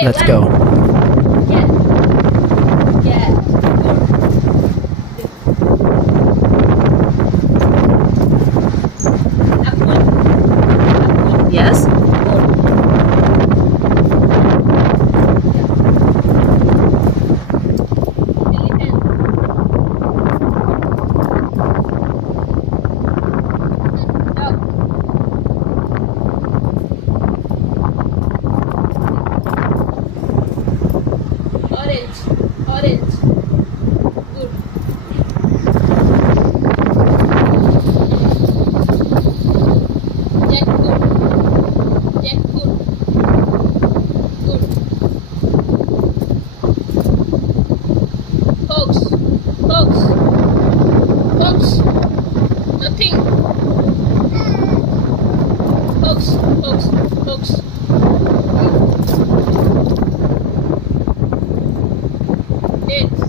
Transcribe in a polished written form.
Let's go. Yeah. Yeah. Apple. Yes. Orange. Orange. Good. Jackfruit. Jackfruit. Good. Fox. Fox. Fox. Nothing. Fox. Fox. Fox. Dates.